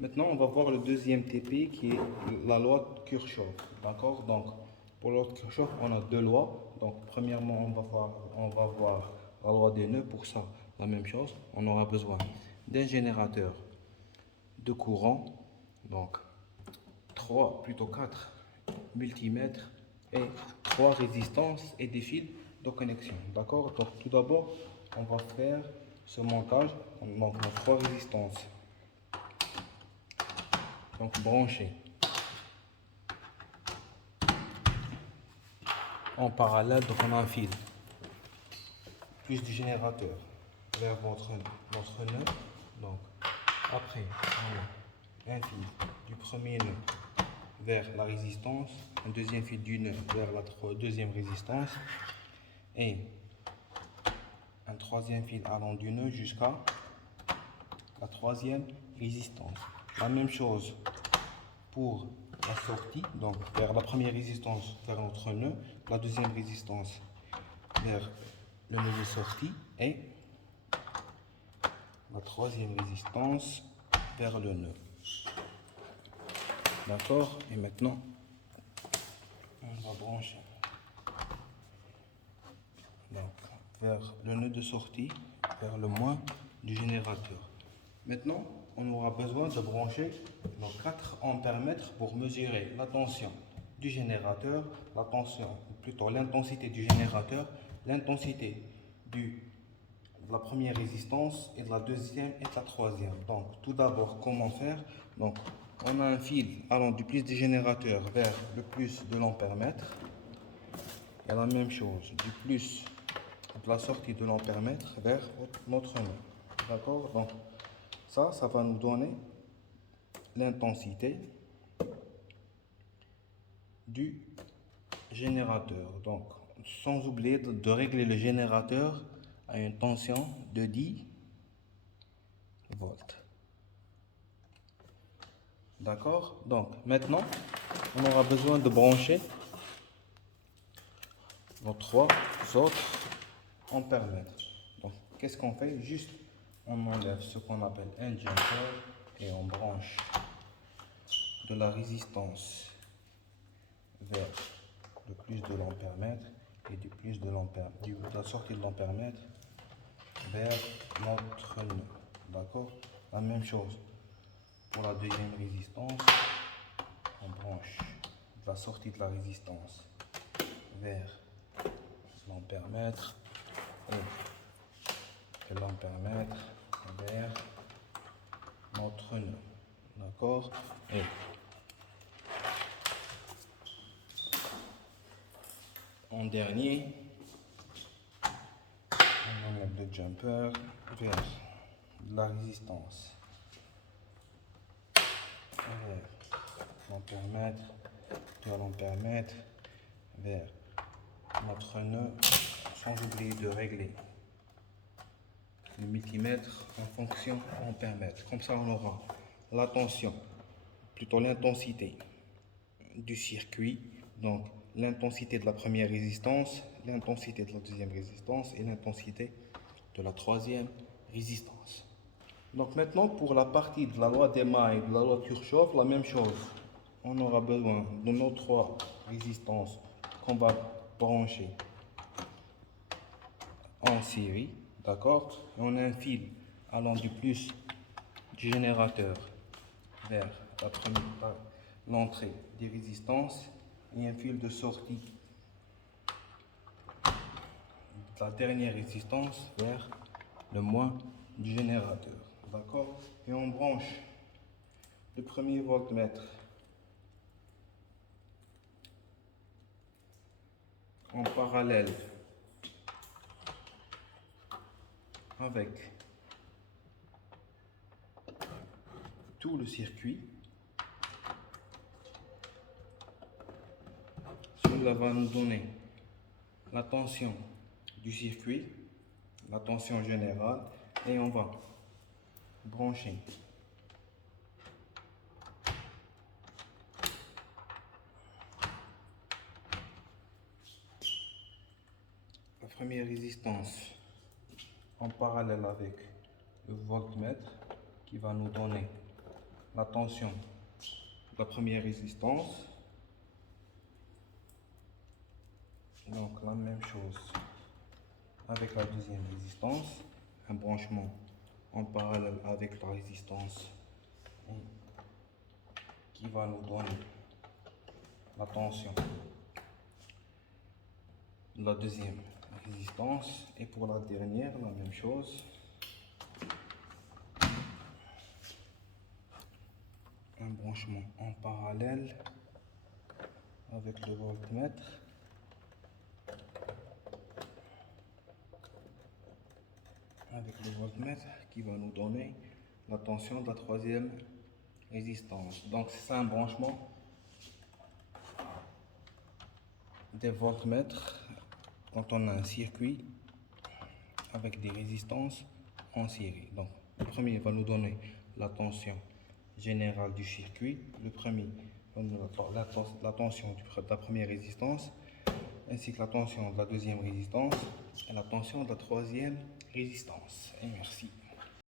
Maintenant, on va voir le deuxième TP qui est la loi de Kirchhoff. D'accord? Donc, pour la loi de Kirchhoff, on a deux lois. Donc, premièrement, on va voir la loi des nœuds. Pour ça, la même chose. On aura besoin d'un générateur de courant. Donc, 3, plutôt 4 multimètres et 3 résistances et des fils de connexion. D'accord? Donc, tout d'abord, on va faire ce montage. Donc, on a 3 résistances. Donc branché en parallèle, donc on a un fil plus du générateur vers votre nœud. Donc après on a un fil du premier nœud vers la résistance, un deuxième fil du nœud vers la deuxième résistance et un troisième fil allant du nœud jusqu'à la troisième résistance. La même chose pour la sortie, donc vers la première résistance vers notre nœud, la deuxième résistance vers le nœud de sortie et la troisième résistance vers le nœud. D'accord? Et maintenant, on va brancher donc, vers le nœud de sortie, vers le moins du générateur. Maintenant, on aura besoin de brancher nos 4 ampères-mètres pour mesurer la tension du générateur, la tension, plutôt l'intensité du générateur, l'intensité de la première résistance et de la deuxième et de la troisième. Donc, tout d'abord, comment faire? Donc, on a un fil allant du plus du générateur vers le plus de l'ampère-mètre. Et la même chose, du plus de la sortie de l'ampère-mètre vers notre nœud. D'accord? Donc, ça va nous donner l'intensité du générateur. Donc, sans oublier de régler le générateur à une tension de 10 volts. D'accord? Donc, maintenant, on aura besoin de brancher nos 3 autres ampères-mètres. Donc, qu'est-ce qu'on fait? Juste, on enlève ce qu'on appelle un jumper et on branche de la résistance vers le plus de l'ampère-mètre et du plus de la sortie de l'ampère-mètre vers notre nœud. D'accord? La même chose pour la deuxième résistance. On branche de la sortie de la résistance vers l'ampère-mètre et l'ampère-mètre vers notre nœud. D'accord? Et en dernier, on enlève le jumper vers la résistance, vers l'ampère-mètre, de l'ampère-mètre vers notre nœud, sans oublier de régler le multimètre en fonction ampère-mètre. Comme ça, on aura la tension, plutôt l'intensité du circuit, donc l'intensité de la première résistance, l'intensité de la deuxième résistance et l'intensité de la troisième résistance. Donc maintenant, pour la partie de la loi d'Ema et de la loi de Kirchhoff, la même chose. On aura besoin de nos 3 résistances qu'on va brancher en série, d'accord? Et on a un fil allant du plus du générateur vers l'entrée des résistances et un fil de sortie de la dernière résistance vers le moins du générateur, d'accord? Et on branche le premier voltmètre en parallèle avec tout le circuit. Cela va nous donner la tension du circuit, la tension générale, et on va brancher la première résistance en parallèle avec le voltmètre qui va nous donner la tension de la première résistance. Donc la même chose avec la deuxième résistance, un branchement en parallèle avec la résistance qui va nous donner la tension de la deuxième résistance, et pour la dernière la même chose, un branchement en parallèle avec le voltmètre qui va nous donner la tension de la troisième résistance. Donc c'est un branchement des voltmètres quand on a un circuit avec des résistances en série. Donc le premier va nous donner la tension générale du circuit, le premier va nous donner la tension de la première résistance, ainsi que la tension de la deuxième résistance et la tension de la troisième résistance. Et merci.